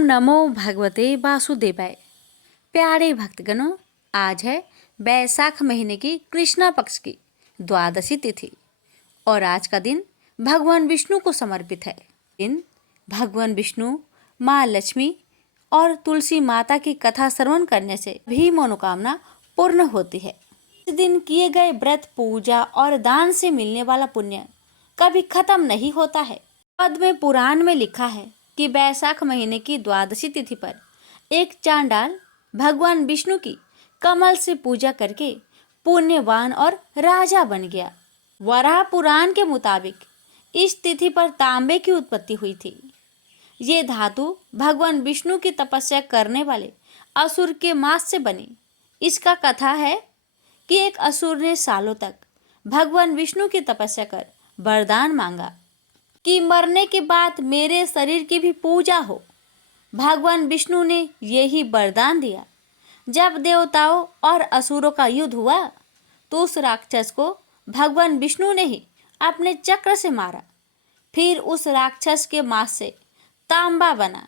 नमो भगवते वासुदेवाय। प्यारे भक्तगणों, आज है बैसाख महीने की कृष्णा पक्ष की द्वादशी तिथि और आज का दिन भगवान विष्णु को समर्पित है। दिन भगवान विष्णु, माँ लक्ष्मी और तुलसी माता की कथा श्रवण करने से भी मनोकामना पूर्ण होती है। इस दिन किए गए व्रत, पूजा और दान से मिलने वाला पुण्य कभी खत्म नहीं होता है। पद्म पुराण में लिखा है कि बैसाख महीने की द्वादशी तिथि पर एक चांडाल भगवान विष्णु की कमल से पूजा करके पुण्यवान और राजा बन गया। वराह पुराण के मुताबिक इस तिथि पर तांबे की उत्पत्ति हुई थी। ये धातु भगवान विष्णु की तपस्या करने वाले असुर के मांस से बनी। इसका कथा है कि एक असुर ने सालों तक भगवान विष्णु की तपस्या कर वरदान मांगा कि मरने के बाद मेरे शरीर की भी पूजा हो। भगवान विष्णु ने यही वरदान दिया। जब देवताओं और असुरों का युद्ध हुआ तो उस राक्षस को भगवान विष्णु ने ही अपने चक्र से मारा। फिर उस राक्षस के मांस से तांबा बना।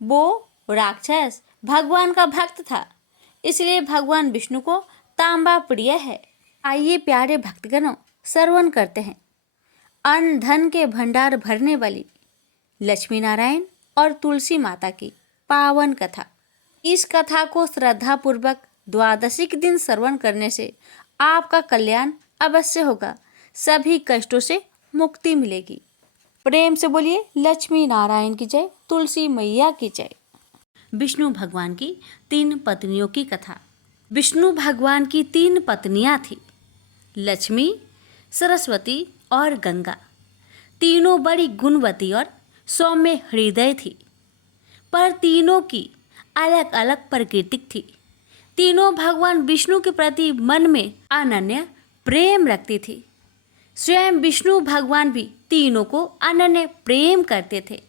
वो राक्षस भगवान का भक्त था, इसलिए भगवान विष्णु को तांबा प्रिय है। आइए प्यारे भक्तगणों, श्रवण करते हैं अन्न धन के भंडार भरने वाली लक्ष्मी नारायण और तुलसी माता की पावन कथा। इस कथा को श्रद्धा पूर्वक द्वादशी के दिन श्रवण करने से आपका कल्याण अवश्य होगा, सभी कष्टों से मुक्ति मिलेगी। प्रेम से बोलिए लक्ष्मी नारायण की जय, तुलसी मैया की जय। विष्णु भगवान की 3 पत्नियों की कथा। विष्णु भगवान की 3 पत्नियां थी, लक्ष्मी, सरस्वती और गंगा। तीनों बड़ी गुणवती और सौम्य हृदय थी, पर तीनों की अलग अलग प्रकृति थी। तीनों भगवान विष्णु के प्रति मन में अनन्य प्रेम रखती थी। स्वयं विष्णु भगवान भी तीनों को अनन्य प्रेम करते थे।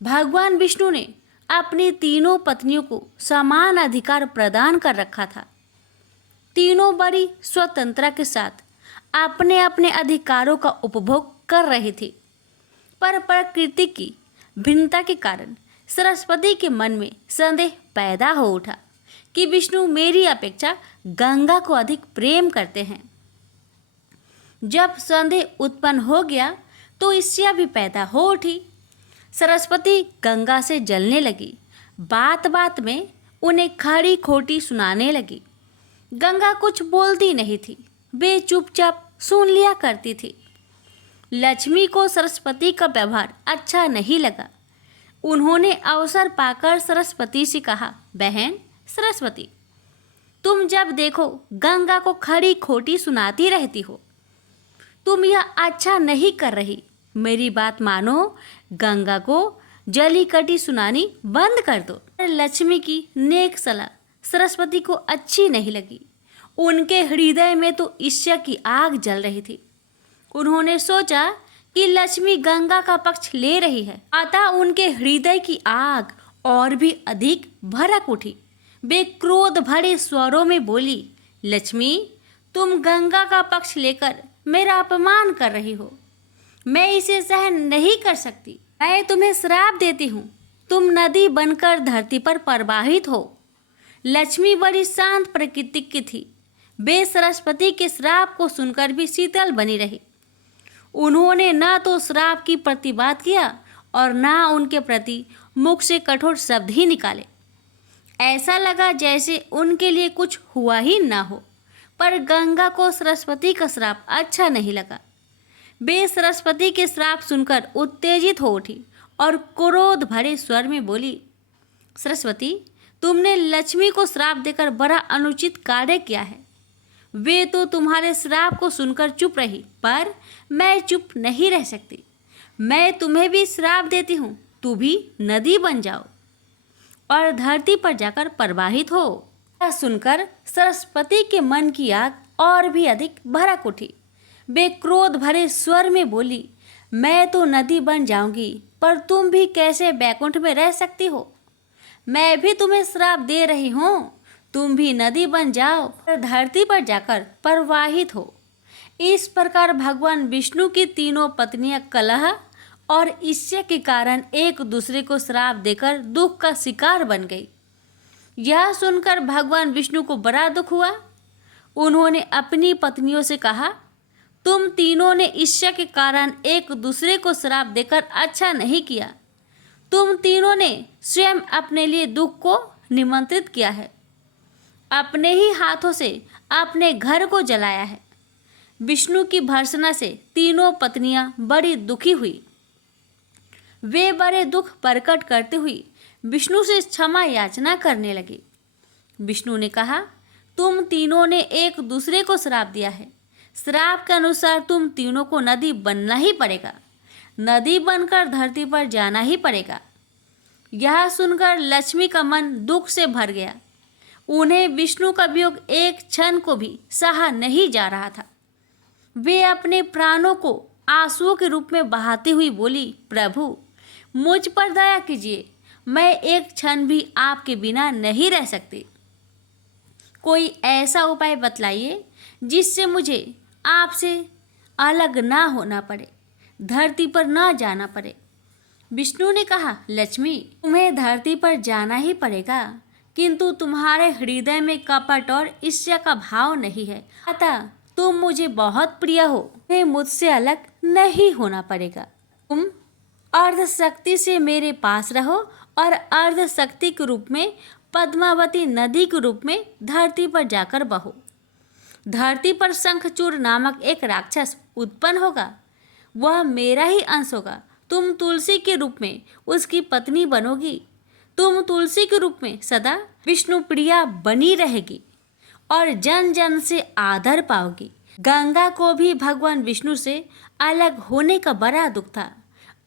भगवान विष्णु ने अपनी तीनों पत्नियों को समान अधिकार प्रदान कर रखा था। तीनों बड़ी स्वतंत्रता के साथ अपने अपने अधिकारों का उपभोग कर रही थी, पर प्रकृति की भिन्नता के कारण सरस्वती के मन में संदेह पैदा हो उठा कि विष्णु मेरी अपेक्षा गंगा को अधिक प्रेम करते हैं। जब संदेह उत्पन्न हो गया तो ईर्ष्या भी पैदा हो उठी। सरस्वती गंगा से जलने लगी। बात बात में उन्हें खरी खोटी सुनाने लगी। गंगा कुछ बोलती नहीं थी, वे चुपचाप सुन लिया करती थी। लक्ष्मी को सरस्वती का व्यवहार अच्छा नहीं लगा। उन्होंने अवसर पाकर सरस्वती से कहा, बहन सरस्वती, तुम जब देखो गंगा को खरी खोटी सुनाती रहती हो। तुम यह अच्छा नहीं कर रही। मेरी बात मानो, गंगा को जली कटी सुनानी बंद कर दो। लक्ष्मी की नेक सलाह सरस्वती को अच्छी नहीं लगी। उनके हृदय में तो ईर्ष्या की आग जल रही थी। उन्होंने सोचा कि लक्ष्मी गंगा का पक्ष ले रही है, अतः उनके हृदय की आग और भी अधिक भड़क उठी। वे क्रोध भरे स्वरों में बोली, लक्ष्मी, तुम गंगा का पक्ष लेकर मेरा अपमान कर रही हो। मैं इसे सहन नहीं कर सकती। मैं तुम्हें श्राप देती हूँ, तुम नदी बनकर धरती पर प्रवाहित हो। लक्ष्मी बड़ी शांत प्रकृति की थी। वे सरस्वती के श्राप को सुनकर भी शीतल बनी रही। उन्होंने न तो श्राप की प्रतिवाद किया और न उनके प्रति मुख से कठोर शब्द ही निकाले। ऐसा लगा जैसे उनके लिए कुछ हुआ ही ना हो। पर गंगा को सरस्वती का श्राप अच्छा नहीं लगा। वे सरस्वती के श्राप सुनकर उत्तेजित हो उठी और क्रोध भरे स्वर में बोली, सरस्वती, तुमने लक्ष्मी को श्राप देकर बड़ा अनुचित कार्य किया है। वे तो तुम्हारे श्राप को सुनकर चुप रही, पर मैं चुप नहीं रह सकती। मैं तुम्हें भी श्राप देती हूँ, तू भी नदी बन जाओ और धरती पर जाकर प्रवाहित हो। यह सुनकर सरस्वती के मन की आग और भी अधिक भड़क उठी। वे क्रोध भरे स्वर में बोली, मैं तो नदी बन जाऊंगी, पर तुम भी कैसे बैकुंठ में रह सकती हो। मैं भी तुम्हें श्राप दे रही हूँ, तुम भी नदी बन जाओ और धरती पर जाकर प्रवाहित हो। इस प्रकार भगवान विष्णु की तीनों पत्नियां कलह और ईर्ष्या के कारण एक दूसरे को श्राप देकर दुख का शिकार बन गई। यह सुनकर भगवान विष्णु को बड़ा दुख हुआ। उन्होंने अपनी पत्नियों से कहा, तुम तीनों ने ईर्ष्या के कारण एक दूसरे को श्राप देकर अच्छा नहीं किया। तुम तीनों ने स्वयं अपने लिए दुख को निमंत्रित किया है, अपने ही हाथों से अपने घर को जलाया है। विष्णु की भर्त्सना से तीनों पत्नियां बड़ी दुखी हुई। वे बड़े दुख प्रकट करते हुए विष्णु से क्षमा याचना करने लगे। विष्णु ने कहा, तुम तीनों ने एक दूसरे को श्राप दिया है। श्राप के अनुसार तुम तीनों को नदी बनना ही पड़ेगा, नदी बनकर धरती पर जाना ही पड़ेगा। यह सुनकर लक्ष्मी का मन दुख से भर गया। उन्हें विष्णु का वियोग एक क्षण को भी सहा नहीं जा रहा था। वे अपने प्राणों को आंसुओं के रूप में बहाती हुई बोली, प्रभु मुझ पर दया कीजिए, मैं एक क्षण भी आपके बिना नहीं रह सकती। कोई ऐसा उपाय बतलाइए जिससे मुझे आपसे अलग ना होना पड़े, धरती पर ना जाना पड़े। विष्णु ने कहा, लक्ष्मी तुम्हें धरती पर जाना ही पड़ेगा, किंतु तुम्हारे हृदय में कपट और ईर्ष्या का भाव नहीं है, अतः तुम मुझे बहुत प्रिय हो, तुम्हें मुझसे अलग नहीं होना पड़ेगा। तुम अर्ध शक्ति से मेरे पास रहो और अर्ध शक्ति के रूप में पद्मावती नदी के रूप में धरती पर जाकर बहो। धरती पर शंखचूड़ नामक एक राक्षस उत्पन्न होगा, वह मेरा ही अंश होगा। तुम तुलसी के रूप में उसकी पत्नी बनोगी। तुम तुलसी के रूप में सदा विष्णु प्रिया बनी रहेगी और जन जन से आदर पाओगी। गंगा को भी भगवान विष्णु से अलग होने का बड़ा दुख था,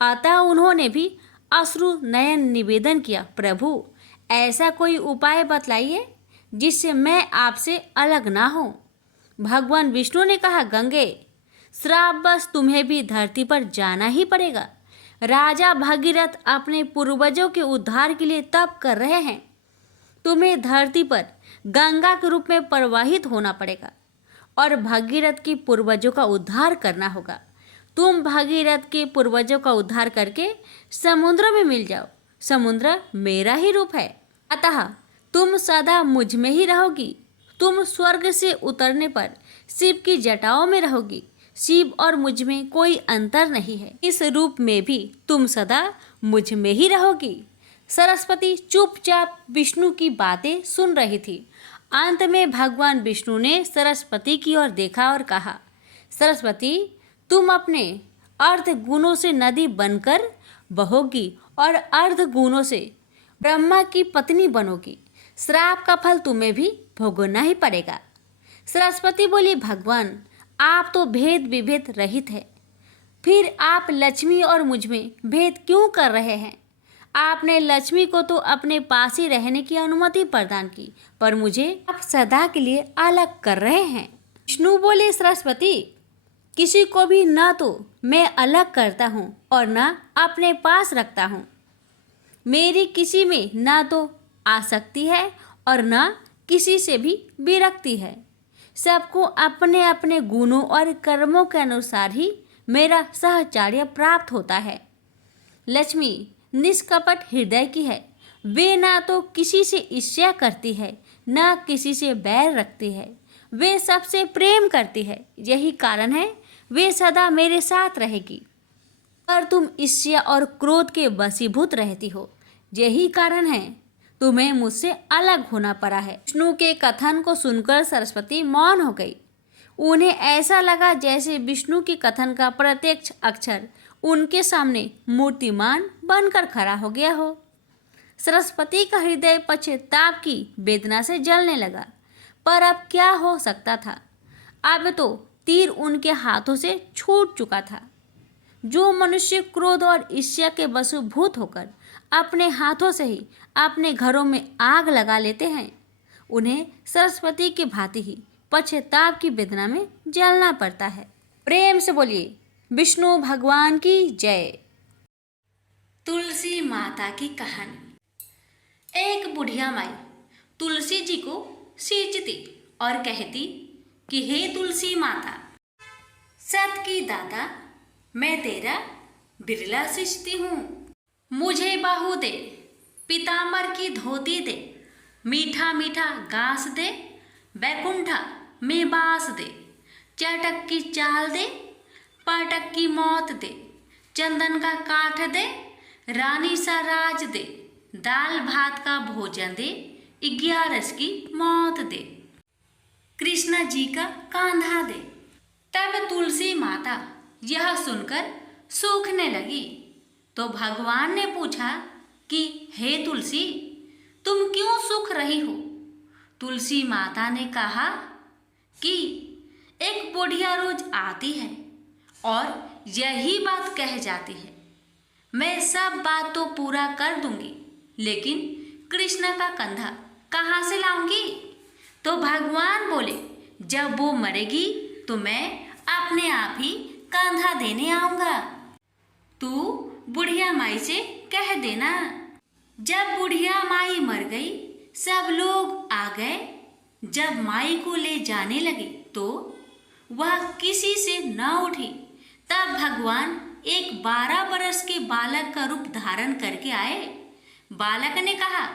अतः उन्होंने भी अश्रु नयन निवेदन किया, प्रभु ऐसा कोई उपाय बतलाइए जिससे मैं आपसे अलग ना हो। भगवान विष्णु ने कहा, गंगे श्राप बस तुम्हें भी धरती पर जाना ही पड़ेगा। राजा भगीरथ अपने पूर्वजों के उद्धार के लिए तप कर रहे हैं। तुम्हें धरती पर गंगा के रूप में प्रवाहित होना पड़ेगा और भगीरथ के पूर्वजों का उद्धार करना होगा। तुम भगीरथ के पूर्वजों का उद्धार करके समुद्र में मिल जाओ। समुद्र मेरा ही रूप है, अतः तुम सदा मुझ में ही रहोगी। तुम स्वर्ग से उतरने पर शिव की जटाओं में रहोगी। शिव और मुझ में कोई अंतर नहीं है, इस रूप में भी तुम सदा मुझ में ही रहोगी। सरस्वती चुपचाप विष्णु की बातें सुन रही थी। अंत में भगवान विष्णु ने सरस्वती की ओर देखा और कहा, सरस्वती तुम अपने अर्ध गुणों से नदी बनकर बहोगी और अर्ध गुणों से ब्रह्मा की पत्नी बनोगी। श्राप का फल तुम्हें भी भोगना ही पड़ेगा। सरस्वती बोली, भगवान आप तो भेद विभेद रहित है, फिर आप लक्ष्मी और मुझ में भेद क्यों कर रहे हैं? आपने लक्ष्मी को तो अपने पास ही रहने की अनुमति प्रदान की, पर मुझे आप सदा के लिए अलग कर रहे हैं। विष्णु बोले, सरस्वती किसी को भी न तो मैं अलग करता हूँ और न अपने पास रखता हूँ। मेरी किसी में न तो आसक्ति है और न किसी से भी विरक्ति है। सबको अपने अपने गुणों और कर्मों के अनुसार ही मेरा सहचर्य प्राप्त होता है। लक्ष्मी निष्कपट हृदय की है, वे ना तो किसी से ईर्ष्या करती है न किसी से बैर रखती है, वे सबसे प्रेम करती है। यही कारण है वे सदा मेरे साथ रहेगी। पर तुम ईर्ष्या और क्रोध के वशीभूत रहती हो, यही कारण है तुम्हें मुझसे अलग होना पड़ा है। विष्णु के कथन को सुनकर सरस्वती मौन हो गई। उन्हें ऐसा लगा जैसे विष्णु के कथन का प्रत्येक अक्षर उनके सामने मूर्तिमान बनकर खड़ा हो गया हो। सरस्वती का हृदय पश्चाताप की वेदना से जलने लगा, पर अब क्या हो सकता था? अब तो तीर उनके हाथों से छूट चुका था। जो मनुष्य क्रोध और ईर्ष्या के वशीभूत होकर अपने हाथों से ही अपने घरों में आग लगा लेते हैं, उन्हें सरस्वती की भांति ही पश्चाताप की वेदना में जलना पड़ता है। प्रेम से बोलिए, विष्णु भगवान की जय। तुलसी माता की कहानी। एक बुढ़िया माई तुलसी जी को सींचती और कहती कि हे तुलसी माता, सत की दाता, मैं तेरा बिरला सिंचती हूँ। मुझे बाहु दे, पीताम्बर की धोती दे, मीठा मीठा घास दे, बैकुंठा में बास दे, चटक की चाल दे, पाटक की मौत दे, चंदन का काठ दे, रानी सा राज दे, दाल भात का भोजन दे, 11 की मौत दे, कृष्णा जी का कांधा दे। तब तुलसी माता यह सुनकर सूखने लगी तो भगवान ने पूछा कि हे तुलसी, तुम क्यों सूख रही हो? तुलसी माता ने कहा कि एक बुढ़िया रोज आती है और यही बात कह जाती है, मैं सब बात तो पूरा कर दूंगी, लेकिन कृष्ण का कंधा कहाँ से लाऊंगी? तो भगवान बोले, जब वो मरेगी तो मैं अपने आप ही कंधा देने आऊंगा। तू बुढ़िया माई से कह देना। जब बुढ़िया माई मर गई, सब लोग आ गए। जब माई को ले जाने लगे तो वह किसी से न उठी। तब भगवान एक 12 बरस के बालक का रूप धारण करके आए। बालक ने कहा,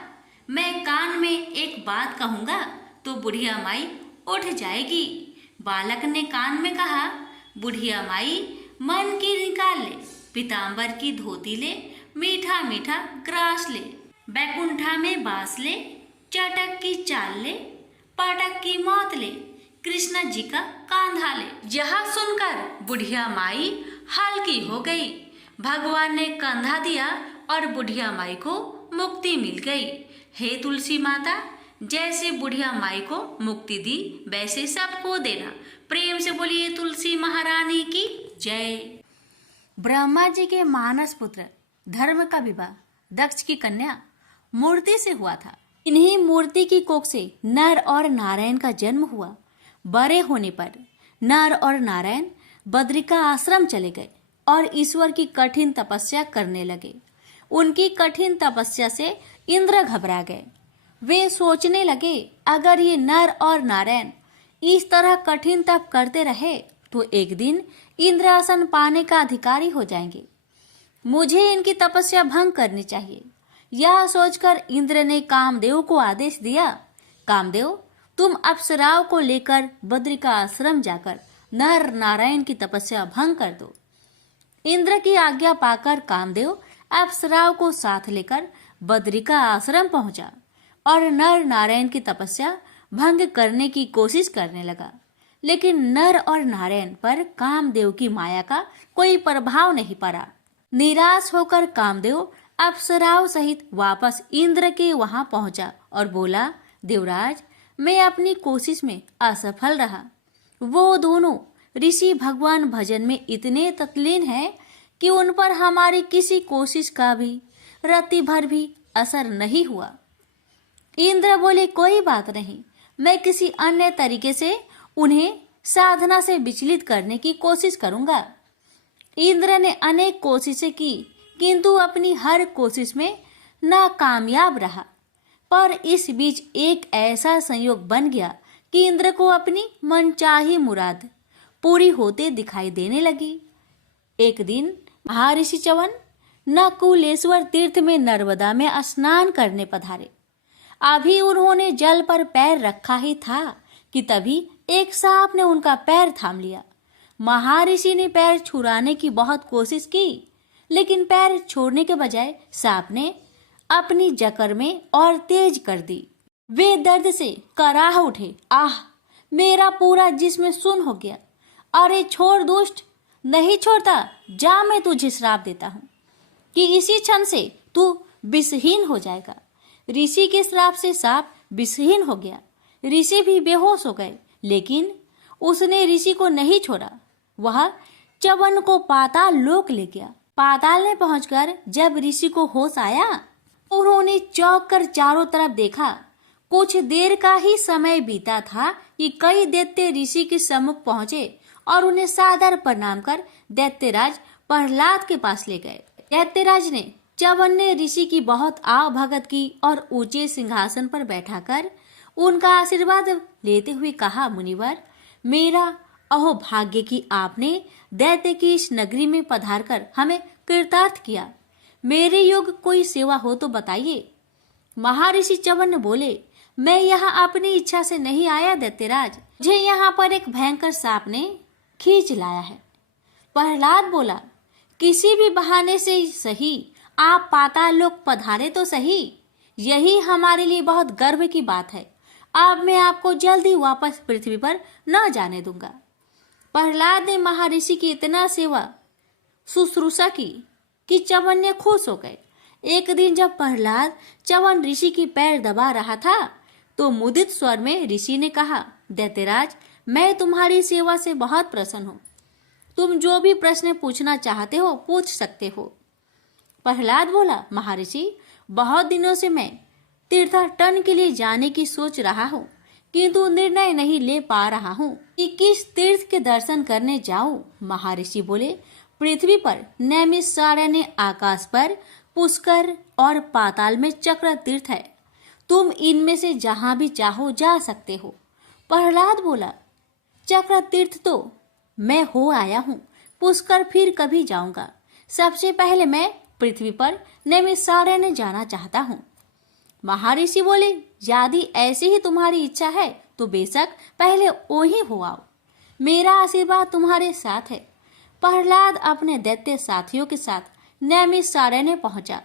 मैं कान में एक बात कहूँगा तो बुढ़िया माई उठ जाएगी। बालक ने कान में कहा, बुढ़िया माई मन की निकाल ले, पीताम्बर की धोती ले, मीठा मीठा ग्रास ले, बैकुंठा में बास ले, चटक की चाल ले, पाटक की मौत ले, कृष्ण जी का कांधा ले। यह सुनकर बुढ़िया माई हल्की हो गई। भगवान ने कंधा दिया और बुढ़िया माई को मुक्ति मिल गई। हे तुलसी माता, जैसे बुढ़िया माई को मुक्ति दी वैसे सबको देना। प्रेम से बोलिए तुलसी महारानी की जय। ब्रह्मा जी के मानस पुत्र धर्म का विवाह दक्ष की कन्या मूर्ति से हुआ था। इन्हीं मूर्ति की कोख से नर और नारायण का जन्म हुआ। बड़े होने पर नर और नारायण बद्रिका आश्रम चले गए और ईश्वर की कठिन तपस्या करने लगे। उनकी कठिन तपस्या से इंद्र घबरा गए। वे सोचने लगे, अगर ये नर और नारायण इस तरह कठिन तप करते रहे तो एक दिन इंद्रासन पाने का अधिकारी हो जाएंगे। मुझे इनकी तपस्या भंग करनी चाहिए। यह सोचकर इंद्र ने कामदेव को आदेश दिया, कामदेव, तुम अप्सराओं को लेकर बद्रिका आश्रम जाकर नर नारायण की तपस्या भंग कर दो। इंद्र की आज्ञा पाकर कामदेव अप्सराओं को साथ लेकर बद्रिका आश्रम पहुंचा और नर नारायण की तपस्या भंग करने की कोशिश करने लगा। लेकिन नर और नारायण पर कामदेव की माया का कोई प्रभाव नहीं पड़ा। निराश होकर कामदेव अप्सराओं सहित वापस इंद्र के वहां पहुंचा और बोला, देवराज, मैं अपनी कोशिश में असफल रहा। वो दोनों ऋषि भगवान भजन में इतने तल्लीन हैं कि उन पर हमारी किसी कोशिश का भी रत्ती भर भी असर नहीं हुआ। इंद्र बोले, कोई बात नहीं, मैं किसी अन्य तरीके से उन्हें साधना से विचलित करने की कोशिश करूंगा। इंद्र ने अनेक कोशिशें की, किंतु अपनी हर कोशिश में नाकामयाब रहा। पर इस बीच एक ऐसा संयोग बन गया कि इंद्र को अपनी मनचाही मुराद पूरी होते दिखाई देने लगी। एक दिन महर्षि च्यवन नकुलेश्वर तीर्थ में नर्मदा में स्नान करने पधारे। अभी उन्होंने जल पर पैर रखा ही था कि तभी एक सांप ने उनका पैर थाम लिया। महर्षि ने पैर छुड़ाने की बहुत कोशिश की, लेकिन पैर छोड़ने के बजाय सांप ने अपनी जकड़ में और तेज कर दी। वे दर्द से कराह उठे। आह, मेरा पूरा जिस्म सुन्न हो गया। अरे छोड़ दुष्ट, नहीं छोड़ता, जा, मैं तुझे श्राप देता हूँ कि इसी क्षण से तू विषहीन हो जाएगा। ऋषि के श्राप से सांप विषहीन हो गया। ऋषि भी बेहोश हो गए, लेकिन उसने ऋषि को नहीं छोड़ा। वह च्यवन को पाताल लोक ले गया। पाताल में पहुंचकर जब ऋषि को होश आया, उन्होंने चौंक कर चारों तरफ देखा। कुछ देर का ही समय बीता था कि कई दैत्य ऋषि के सम्मुख पहुंचे और उन्हें सादर प्रणाम कर दैत्यराज प्रहलाद के पास ले गए। दैत्यराज ने च्यवन ने ऋषि की बहुत आव भगत की और ऊंचे सिंहासन पर बैठाकर उनका आशीर्वाद लेते हुए कहा, मुनिवर, मेरा अहो भाग्य की आपने दैत्य की इस नगरी में पधारकर हमें कृतार्थ किया। मेरे योग्य कोई सेवा हो तो बताइए। महर्षि च्यवन ने बोले, मैं यहाँ अपनी इच्छा से नहीं आया दैत्यराज, मुझे यहाँ पर एक भयंकर सांप ने खींच लाया है। प्रहलाद बोला, किसी भी बहाने से सही आप पाताल लोक पधारे तो सही, यही हमारे लिए बहुत गर्व की बात है। अब मैं आपको जल्दी वापस पृथ्वी पर न जाने दूंगा। प्रहलाद ने महर्षि की इतना सेवा शुश्रूषा की कि च्यवन ने खुश हो गए। एक दिन जब प्रहलाद च्यवन ऋषि की पैर दबा रहा था तो मुदित स्वर में ऋषि ने कहा, दैत्यराज, मैं तुम्हारी सेवा से बहुत प्रसन्न हूँ। तुम जो भी प्रश्न पूछना चाहते हो पूछ सकते हो। प्रहलाद बोला, महर्षि, बहुत दिनों से मैं तीर्थाटन के लिए जाने की सोच रहा हूँ, किंतु निर्णय नहीं ले पा रहा हूँ कि किस तीर्थ के दर्शन करने जाऊं। महर्षि बोले, पृथ्वी पर नैमिषारण्य, आकाश पर पुष्कर और पाताल में चक्र तीर्थ है। तुम इनमें से जहां भी चाहो जा सकते हो। प्रहलाद बोला, चक्र तीर्थ तो मैं हो आया हूँ, पुष्कर फिर कभी जाऊंगा। सबसे पहले मैं पृथ्वी पर नैमिषारण्य जाना चाहता हूँ। महर्षि बोले, यदि ऐसी ही तुम्हारी इच्छा है तो बेशक पहले वो ही हो आओ, मेरा आशीर्वाद तुम्हारे साथ है। प्रहलाद अपने दैत्य साथियों के साथ नैमिषारण्य पहुंचा।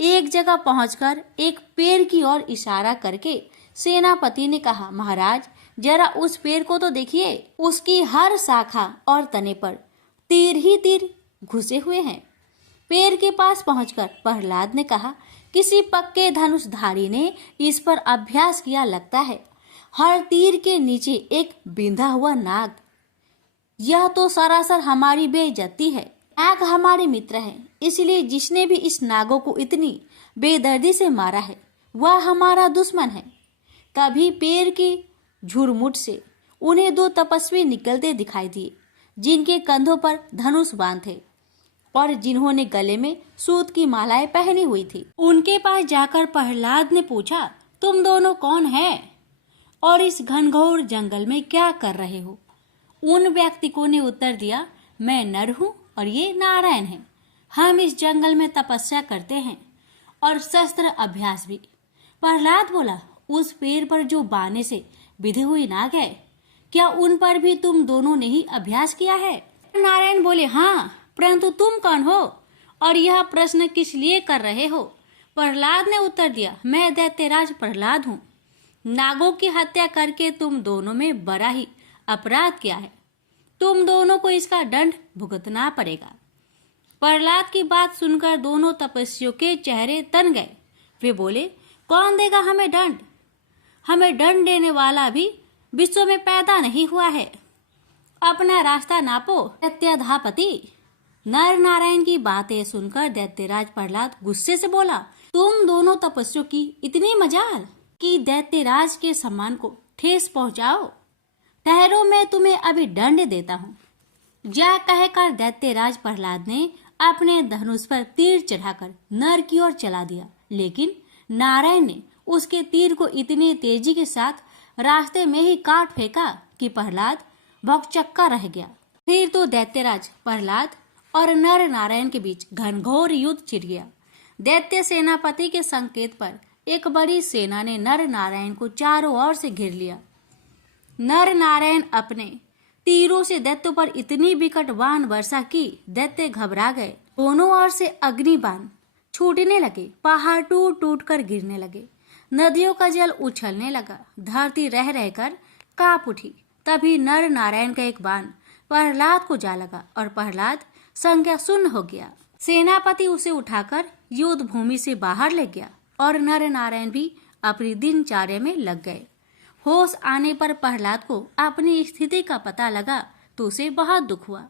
एक जगह पहुंचकर एक पेड़ की ओर इशारा करके सेनापति ने कहा, महाराज, जरा उस पेड़ को तो देखिए, उसकी हर शाखा और तने पर तीर ही तीर घुसे हुए हैं। पेड़ के पास पहुंचकर प्रहलाद ने कहा, किसी पक्के धनुषधारी ने इस पर अभ्यास किया लगता है। हर तीर के नीचे एक बिंधा हुआ नाग। यह तो सरासर हमारी बेइज्जती है। नाग हमारे मित्र हैं, इसलिए जिसने भी इस नागों को इतनी बेदर्दी से मारा है वह हमारा दुश्मन है। कभी पेड़ की झुरमुट से उन्हें दो तपस्वी निकलते दिखाई दिए, जिनके कंधों पर धनुष बाण थे और जिन्होंने गले में सूत की मालाएं पहनी हुई थी। उनके पास जाकर प्रहलाद ने पूछा, तुम दोनों कौन हैं और इस घनघोर जंगल में क्या कर रहे हो? उन व्यक्तिकों ने उत्तर दिया, मैं नर हूँ और ये नारायण हैं। हम इस जंगल में तपस्या करते हैं और शस्त्र अभ्यास भी। प्रहलाद बोला, उस पेड़ पर जो बाने से बिधे हुए नाग है, क्या उन पर भी तुम दोनों ने ही अभ्यास किया है? नारायण बोले, हाँ, परंतु तुम कौन हो और यह प्रश्न किस लिए कर रहे हो? प्रहलाद ने उत्तर दिया, मैं दैत्यराज प्रहलाद हूँ। नागों की हत्या करके तुम दोनों में बड़ा ही अपराध किया है। तुम दोनों को इसका दंड भुगतना पड़ेगा। प्रहलाद की बात सुनकर दोनों तपस्वियों के चेहरे तन गए। वे बोले, कौन देगा हमें दंड? हमें दंड देने वाला भी विश्व में पैदा नहीं हुआ है। अपना रास्ता नापो दैत्याधापति। नर नारायण की बातें सुनकर दैत्यराज प्रहलाद गुस्से से बोला, तुम दोनों तपस्वियों की इतनी मजाल कि दैत्यराज के सम्मान को ठेस पहुंचाओ। ठहरो, मैं तुम्हें अभी दंड देता हूँ। यह कहकर दैत्यराज प्रहलाद ने अपने धनुष पर तीर चढ़ाकर नर की ओर चला दिया, लेकिन नारायण ने उसके तीर को इतनी तेजी के साथ रास्ते में ही काट फेंका कि प्रहलाद भौंकचक्का रह गया। फिर तो दैत्यराज प्रहलाद और नर नारायण के बीच घनघोर युद्ध छिड़ गया। दैत्य सेनापति के संकेत पर एक बड़ी सेना ने नर नारायण को चारों ओर से घेर लिया। नर नारायण अपने तीरों से दैत्यों पर इतनी विकट बाण वर्षा की, दैत्य घबरा गए। दोनों ओर से अग्नि बाण छूटने लगे, पहाड़ टूट टूट कर गिरने लगे, नदियों का जल उछलने लगा, धरती रह रहकर कांप उठी। तभी नर नारायण का एक बाण प्रहलाद को जा लगा और प्रहलाद संज्ञा शून्य हो गया। सेनापति उसे उठाकर युद्ध भूमि से बाहर ले गया और नर नारायण भी अपनी दिनचर्या में लग गए। होश आने पर प्रहलाद को अपनी स्थिति का पता लगा तो उसे बहुत दुख हुआ।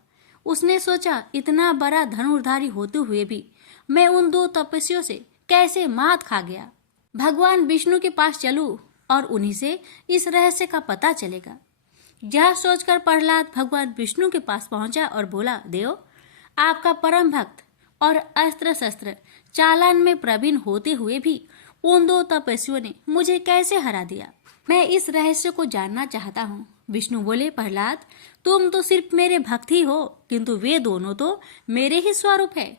उसने सोचा, इतना बड़ा धनुर्धारी होते हुए भी मैं उन दो तपस्वियों से कैसे मात खा गया। भगवान विष्णु के पास चलूं और उन्हीं से इस रहस्य का पता चलेगा। यह सोचकर प्रहलाद भगवान विष्णु के पास पहुंचा और बोला, देव, आपका परम भक्त और अस्त्र शस्त्र चालन में प्रवीण होते हुए भी उन दो तपस्वियों ने मुझे कैसे हरा दिया? मैं इस रहस्य को जानना चाहता हूँ। विष्णु बोले, प्रहलाद तुम तो सिर्फ मेरे भक्त ही हो, किंतु वे दोनों तो मेरे ही स्वरूप है।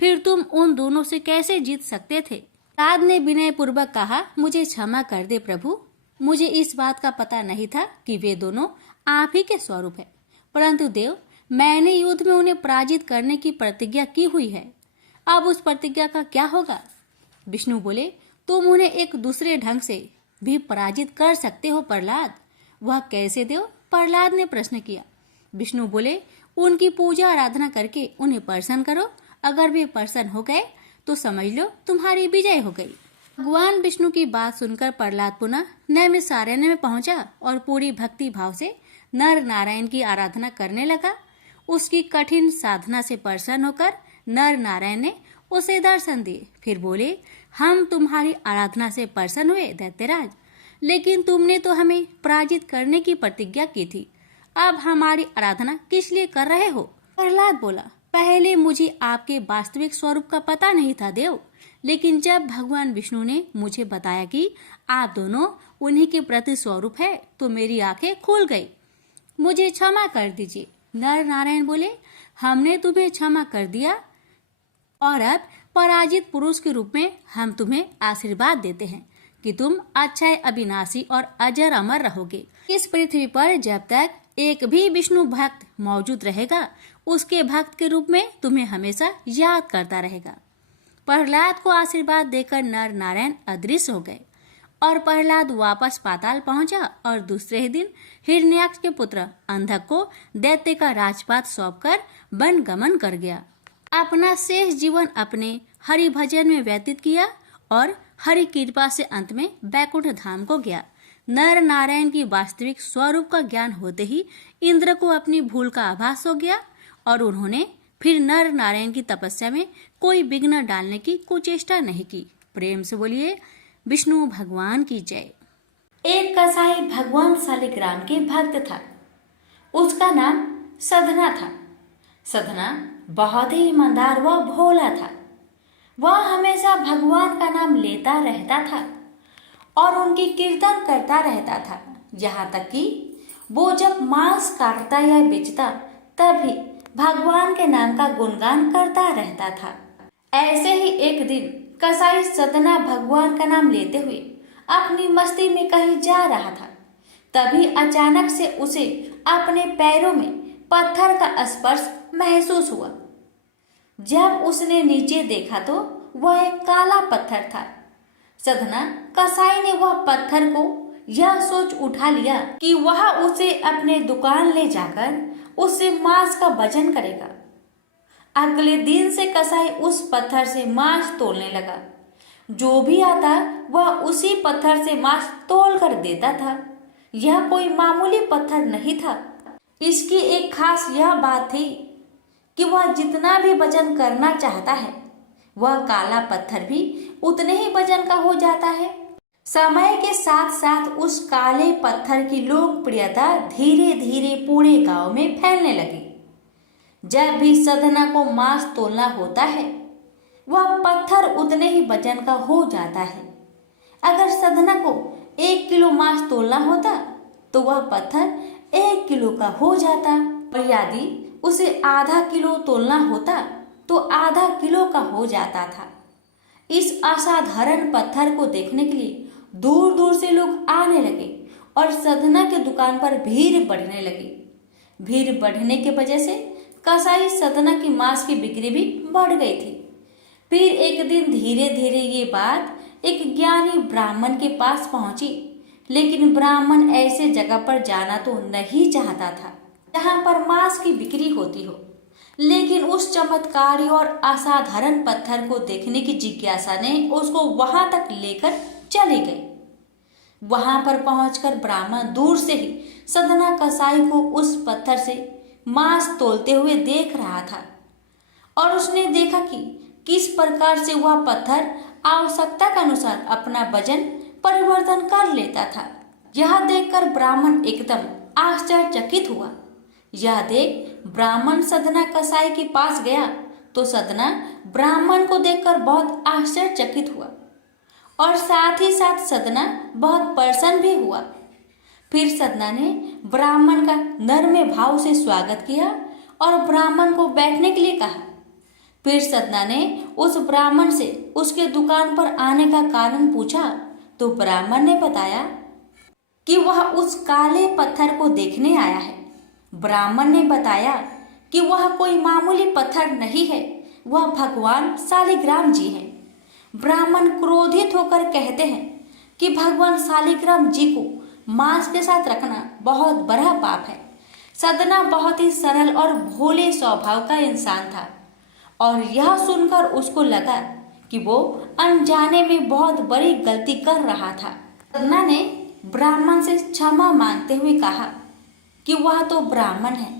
फिर तुम उन दोनों से कैसे जीत सकते थे? प्रहलाद ने विनय पूर्वक कहा, मुझे क्षमा कर दे प्रभु, मुझे इस बात का पता नहीं था कि वे दोनों आप ही के स्वरूप है। परंतु देव, मैंने युद्ध में उन्हें पराजित करने की प्रतिज्ञा की हुई है, अब उस प्रतिज्ञा का क्या होगा? विष्णु बोले, तुम उन्हें एक दूसरे ढंग से भी पराजित कर सकते हो प्रहलाद। वह कैसे देव? प्रहलाद ने प्रश्न किया। विष्णु बोले, उनकी पूजा आराधना करके उन्हें प्रसन्न करो। अगर वे प्रसन्न हो गए तो समझ लो तुम्हारी विजय हो गई। भगवान विष्णु की बात सुनकर प्रहलाद पुनः नैमिषारण्य में पहुंचा और पूरी भक्ति भाव से नर नारायण की आराधना करने लगा। उसकी कठिन साधना से प्रसन्न होकर नर नारायण ने उसे दर्शन दिए। फिर बोले, हम तुम्हारी आराधना से प्रसन्न हुए दैत्यराज, लेकिन तुमने तो हमें पराजित करने की प्रतिज्ञा की थी। अब हमारी आराधना किस लिए कर रहे हो? प्रहलाद बोला, पहले मुझे आपके वास्तविक स्वरूप का पता नहीं था देव, लेकिन जब भगवान विष्णु ने मुझे बताया कि आप दोनों उन्हीं के प्रति स्वरूप है तो मेरी आंखें खुल गई। मुझे क्षमा कर दीजिए। नर नारायण बोले, हमने तुम्हें क्षमा कर दिया और अब पराजित पुरुष के रूप में हम तुम्हें आशीर्वाद देते हैं कि तुम अक्षय, अविनाशी और अजर अमर रहोगे। इस पृथ्वी पर जब तक एक भी विष्णु भक्त मौजूद रहेगा, उसके भक्त के रूप में तुम्हें हमेशा याद करता रहेगा। प्रहलाद को आशीर्वाद देकर नर नारायण अदृश्य हो गए और प्रहलाद वापस पाताल पहुंचा और दूसरे ही दिन हिरण्याक्ष के पुत्र अंधक को दैत्य का राजपाट सौंपकर वन गमन कर गया। अपना शेष जीवन अपने हरि भजन में व्यतीत किया और हरि कृपा से अंत में बैकुंठ धाम को गया। नर नारायण की वास्तविक स्वरूप का ज्ञान होते ही इंद्र को अपनी भूल का आभास हो गया और उन्होंने फिर नर नारायण की तपस्या में कोई विघ्न डालने की कुचेष्टा नहीं की। प्रेम से बोलिए विष्णु भगवान की जय। एक कसाई भगवान शालिग्राम के भक्त था। उसका नाम सधना था। सधना बहुत ही ईमानदार व भोला था। वह हमेशा भगवान का नाम लेता रहता था और उनकी कीर्तन करता रहता था। यहाँ तक कि वो जब मांस काटता या बेचता तब भी भगवान के नाम का गुणगान करता रहता था। ऐसे ही एक दिन कसाई सधना भगवान का नाम लेते हुए अपनी मस्ती में कहीं जा रहा था। तभी अचानक से उसे अपने पैरों में पत्थर का स्पर्श महसूस हुआ। जब उसने नीचे देखा तो वह एक काला पत्थर था। सधना कसाई ने वह पत्थर को यह सोच उठा लिया कि वह उसे अपने दुकान ले जाकर उससे मांस का वजन करेगा। अगले दिन से कसाई उस पत्थर से मांस तोलने लगा। जो भी आता वह उसी पत्थर से मांस तोल कर देता था। यह कोई मामूली पत्थर नहीं था। इसकी एक खास यह बात थी कि वह जितना भी वजन करना चाहता है वह काला पत्थर भी उतने ही वजन का हो जाता है। समय के साथ साथ उस काले पत्थर की लोकप्रियता धीरे धीरे पूरे गांव में फैलने लगी। जब भी सधना को मांस तोलना होता है वह पत्थर उतने ही वजन का हो जाता है। अगर सधना को 1 किलो मांस तोलना होता तो वह पत्थर 1 किलो का हो जाता और यदि उसे आधा किलो तोलना होता तो आधा किलो का हो जाता था। इस असाधारण पत्थर को देखने के लिए दूर दूर से लोग आने लगे और सधना के दुकान पर भीड़ बढ़ने लगी। भीड़ बढ़ने की वजह से कसाई सधना की मांस की बिक्री भी बढ़ गई थी। फिर एक दिन धीरे धीरे ये बात एक ज्ञानी ब्राह्मण के पास पहुंची, लेकिन ब्राह्मण ऐसे जगह पर जाना तो नहीं चाहता था जहां पर मांस की बिक्री होती हो। लेकिन उस चमत्कारी और असाधारण पत्थर को देखने की जिज्ञासा ने उसको वहां तक लेकर चली गई। वहां पर पहुंचकर ब्राह्मण दूर से ही सधना कसाई को उस पत्थर से मांस तोलते हुए देख रहा था और उसने देखा कि किस प्रकार से वह पत्थर आवश्यकता के अनुसार अपना वजन परिवर्तन कर लेता था। यह देखकर ब्राह्मण एकदम आश्चर्यचकित हुआ। यह देख ब्राह्मण सधना कसाई के पास गया तो सधना ब्राह्मण को देखकर बहुत आश्चर्यचकित हुआ और साथ ही साथ सधना बहुत प्रसन्न भी हुआ। फिर सदना ने ब्राह्मण का नर्म भाव से स्वागत किया और ब्राह्मण को बैठने के लिए कहा। फिर सदना ने उस ब्राह्मण से उसके दुकान पर आने का कारण पूछा तो ब्राह्मण ने बताया कि वह उस काले पत्थर को देखने आया है। ब्राह्मण ने बताया कि वह कोई मामूली पत्थर नहीं है, वह भगवान शालिग्राम जी हैं। ब्राह्मण क्रोधित होकर कहते हैं कि भगवान शालिग्राम जी को मांस के साथ रखना बहुत बड़ा पाप है। सदना बहुत ही सरल और भोले स्वभाव का इंसान था और यह सुनकर उसको लगा कि वो अनजाने में बहुत बड़ी गलती कर रहा था। सदना ने ब्राह्मण से क्षमा मांगते हुए कहा कि वह तो ब्राह्मण है,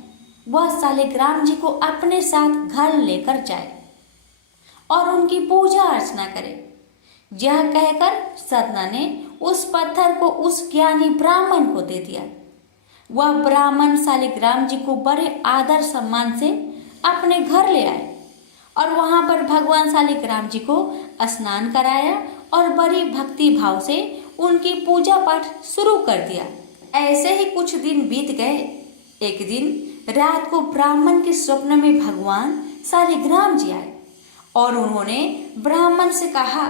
वह शालिग्राम जी को अपने साथ घर लेकर जाए और उनकी पूजा अर्चना करे। यह कहकर सदना ने उस पत्थर को उस ज्ञानी ब्राह्मण को दे दिया। वह ब्राह्मण शालिग्राम जी को बड़े आदर सम्मान से अपने घर ले आए और वहां पर भगवान शालिग्राम जी को स्नान कराया और बड़ी भक्ति भाव से उनकी पूजा पाठ शुरू कर दिया। ऐसे ही कुछ दिन बीत गए। एक दिन रात को ब्राह्मण के स्वप्न में भगवान शालिग्राम जी आए और उन्होंने ब्राह्मण से कहा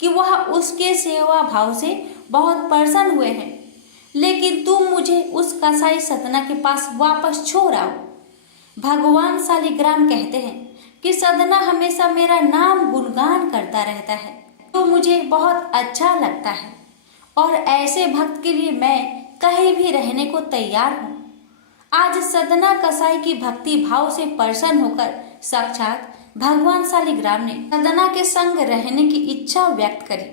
कि वह उसके सेवा भाव से बहुत प्रसन्न हुए हैं, लेकिन तुम मुझे उस कसाई सदना के पास वापस छोड़ आओ। भगवान शालिग्राम कहते हैं कि सदना हमेशा मेरा नाम गुणगान करता रहता है, तो मुझे बहुत अच्छा लगता है और ऐसे भक्त के लिए मैं कहीं भी रहने को तैयार हूँ। आज सदना कसाई की भक्ति भाव से प्रसन्न होकर साक्षात भगवान शालिग्राम ने सदना के संग रहने की इच्छा व्यक्त करी।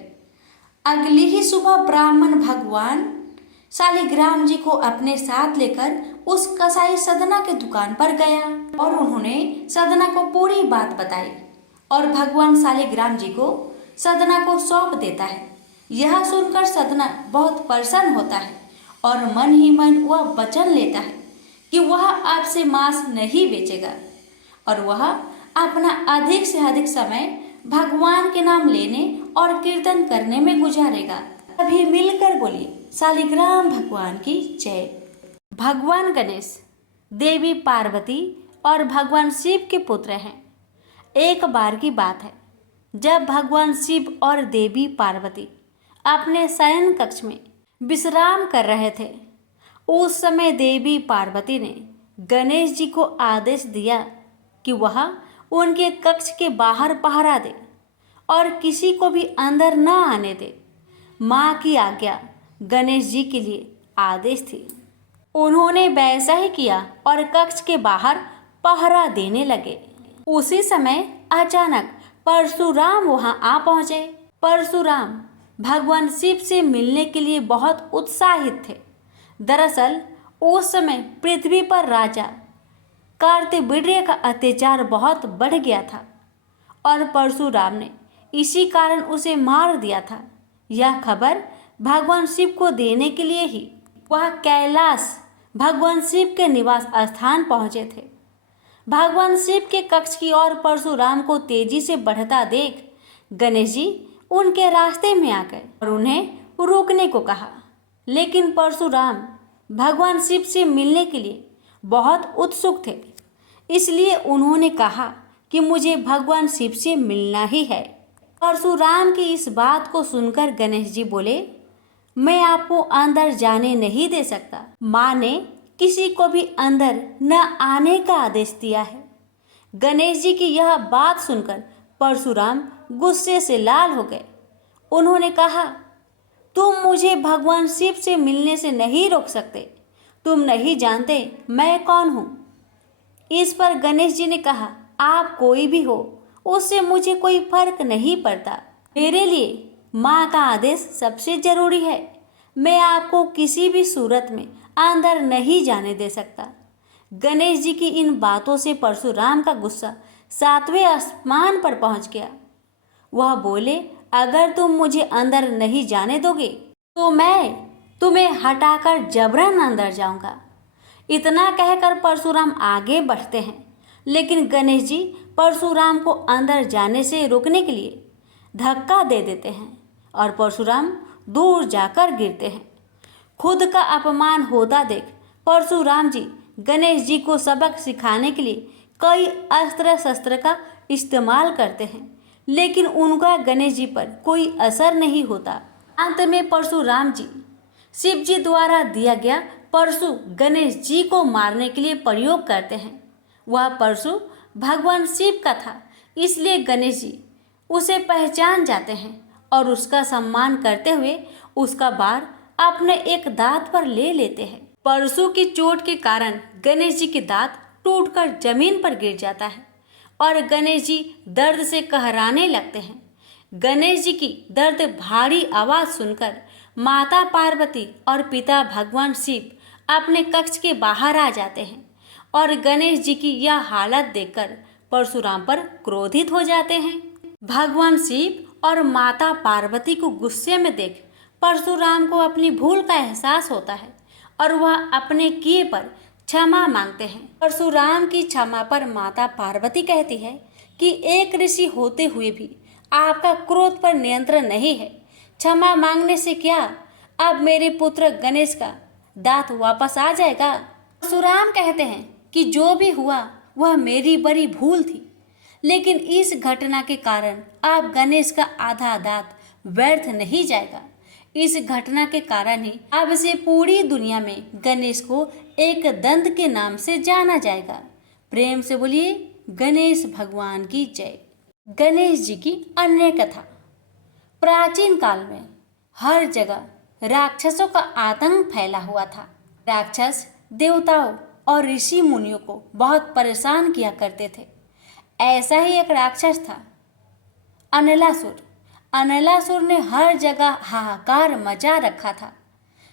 अगली ही सुबह ब्राह्मण भगवान शालिग्राम जी को अपने साथ लेकर उस कसाई सदना के दुकान पर गया और उन्होंने सदना को पूरी बात बताई और भगवान शालिग्राम जी को सदना को सौंप देता है। यह सुनकर सदना बहुत प्रसन्न होता है और मन ही मन वह वचन लेता है कि वह अब से मांस नहीं बेचेगा और वह अपना अधिक से अधिक समय भगवान के नाम लेने और कीर्तन करने में गुजारेगा। अभी मिलकर बोलिए शालिग्राम भगवान की जय। भगवान गणेश देवी पार्वती और भगवान शिव के पुत्र हैं। एक बार की बात है जब भगवान शिव और देवी पार्वती अपने शयन कक्ष में विश्राम कर रहे थे, उस समय देवी पार्वती ने गणेश जी को आदेश दिया कि वह उनके कक्ष के बाहर पहरा दे और किसी को भी अंदर न आने दे। माँ की आज्ञा गणेश जी के लिए आदेश थी। उन्होंने वैसा ही किया और कक्ष के बाहर पहरा देने लगे। उसी समय अचानक परशुराम वहां आ पहुंचे। परशुराम भगवान शिव से मिलने के लिए बहुत उत्साहित थे। दरअसल उस समय पृथ्वी पर राजा कार्तिवीर्य का अत्याचार बहुत बढ़ गया था और परशुराम ने इसी कारण उसे मार दिया था। यह खबर भगवान शिव को देने के लिए ही वह कैलाश भगवान शिव के निवास स्थान पहुंचे थे। भगवान शिव के कक्ष की ओर परशुराम को तेजी से बढ़ता देख गणेश जी उनके रास्ते में आ गए और उन्हें रुकने को कहा, लेकिन परशुराम भगवान शिव से मिलने के लिए बहुत उत्सुक थे, इसलिए उन्होंने कहा कि मुझे भगवान शिव से मिलना ही है। परशुराम की इस बात को सुनकर गणेश जी बोले, मैं आपको अंदर जाने नहीं दे सकता। माँ ने किसी को भी अंदर न आने का आदेश दिया है। गणेश जी की यह बात सुनकर परशुराम गुस्से से लाल हो गए। उन्होंने कहा, तुम मुझे भगवान शिव से मिलने से नहीं रोक सकते। तुम नहीं जानते मैं कौन हूँ। इस पर गणेश जी ने कहा, आप कोई भी हो, उससे मुझे कोई फर्क नहीं पड़ता। मेरे लिए माँ का आदेश सबसे जरूरी है। मैं आपको किसी भी सूरत में अंदर नहीं जाने दे सकता। गणेश जी की इन बातों से परशुराम का गुस्सा 7वें आसमान पर पहुंच गया। वह बोले, अगर तुम मुझे अंदर नहीं जाने दोगे तो मैं तुम्हें हटाकर जबरन अंदर जाऊंगा। इतना कहकर परशुराम आगे बढ़ते हैं, लेकिन गणेश जी परशुराम को अंदर जाने से रोकने के लिए धक्का दे देते हैं और परशुराम दूर जाकर गिरते हैं। खुद का अपमान होता देख परशुराम जी गणेश जी को सबक सिखाने के लिए कई अस्त्र शस्त्र का इस्तेमाल करते हैं, लेकिन उनका गणेश जी पर कोई असर नहीं होता। अंत में परशुराम जी शिव जी द्वारा दिया गया परशु गणेश जी को मारने के लिए प्रयोग करते हैं। वह परशु भगवान शिव का था, इसलिए गणेश जी उसे पहचान जाते हैं और उसका सम्मान करते हुए उसका बार अपने एक दांत पर ले लेते हैं। परशु की चोट के कारण गणेश जी के दांत टूटकर जमीन पर गिर जाता है और गणेश जी दर्द से कहराने लगते हैं। गणेश जी की दर्द भारी आवाज सुनकर माता पार्वती और पिता भगवान शिव अपने कक्ष के बाहर आ जाते हैं और गणेश जी की यह हालत देखकर परशुराम पर क्रोधित हो जाते हैं। भगवान शिव और माता पार्वती को गुस्से में देख परशुराम को अपनी भूल का एहसास होता है और वह अपने किए पर क्षमा मांगते हैं। परशुराम की क्षमा पर माता पार्वती कहती है कि एक ऋषि होते हुए भी आपका क्रोध पर नियंत्रण नहीं है। क्षमा मांगने से क्या, अब मेरे पुत्र गणेश का दांत वापस आ जाएगा। परशुराम कहते हैं कि जो भी हुआ वह मेरी बड़ी भूल थी, लेकिन इस घटना के कारण अब गणेश का आधा दांत व्यर्थ नहीं जाएगा। इस घटना के कारण ही अब से पूरी दुनिया में गणेश को एक दंत के नाम से जाना जाएगा। प्रेम से बोलिए गणेश भगवान की जय। गणेश जी की अन्य कथा। प्राचीन काल में हर जगह राक्षसों का आतंक फैला हुआ था। राक्षस देवताओं और ऋषि मुनियों को बहुत परेशान किया करते थे। ऐसा ही एक राक्षस था अनलासुर। अनलासुर ने हर जगह हाहाकार मचा रखा था।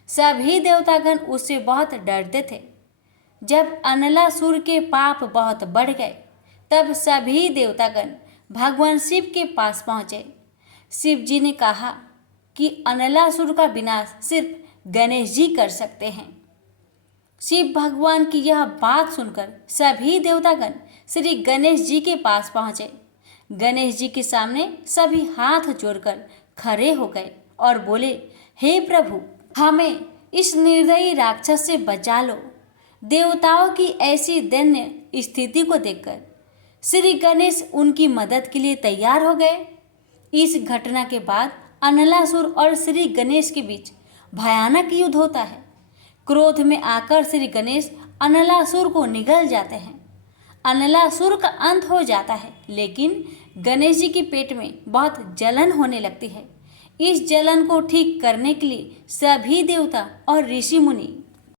सभी देवतागण उससे बहुत डरते थे। जब अनलासुर के पाप बहुत बढ़ गए तब सभी देवतागण भगवान शिव के पास पहुँचे। शिव जी ने कहा कि अनलासुर का विनाश सिर्फ गणेश जी कर सकते हैं। शिव भगवान की यह बात सुनकर सभी देवतागण श्री गणेश जी के पास पहुँचे। गणेश जी के सामने सभी हाथ जोड़कर खड़े हो गए और बोले, हे प्रभु, हमें इस निर्दयी राक्षस से बचा लो। देवताओं की ऐसी दैन्य स्थिति को देखकर श्री गणेश उनकी मदद के लिए तैयार हो गए। इस घटना के बाद अनलासुर और श्री गणेश के बीच भयानक युद्ध होता है। क्रोध में आकर श्री गणेश अनलासुर को निगल जाते हैं। अनलासुर का अंत हो जाता है, लेकिन गणेश जी के पेट में बहुत जलन होने लगती है। इस जलन को ठीक करने के लिए सभी देवता और ऋषि मुनि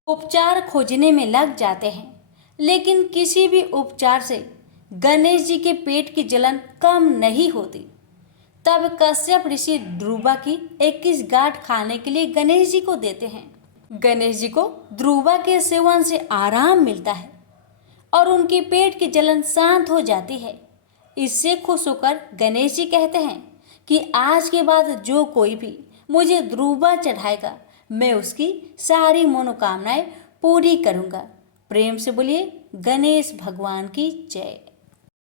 उपचार खोजने में लग जाते हैं, लेकिन किसी भी उपचार से गणेश जी के पेट की जलन कम नहीं होती। तब कश्यप ऋषि ध्रुवा की 21 गांठ खाने के लिए गणेश जी को देते हैं। गणेश जी को ध्रुवा के सेवन से आराम मिलता है और उनके पेट की जलन शांत हो जाती है। इससे खुश होकर गणेश जी कहते हैं कि आज के बाद जो कोई भी मुझे ध्रुवा चढ़ाएगा, मैं उसकी सारी मनोकामनाएं पूरी करूंगा। प्रेम से बोलिए गणेश भगवान की जय।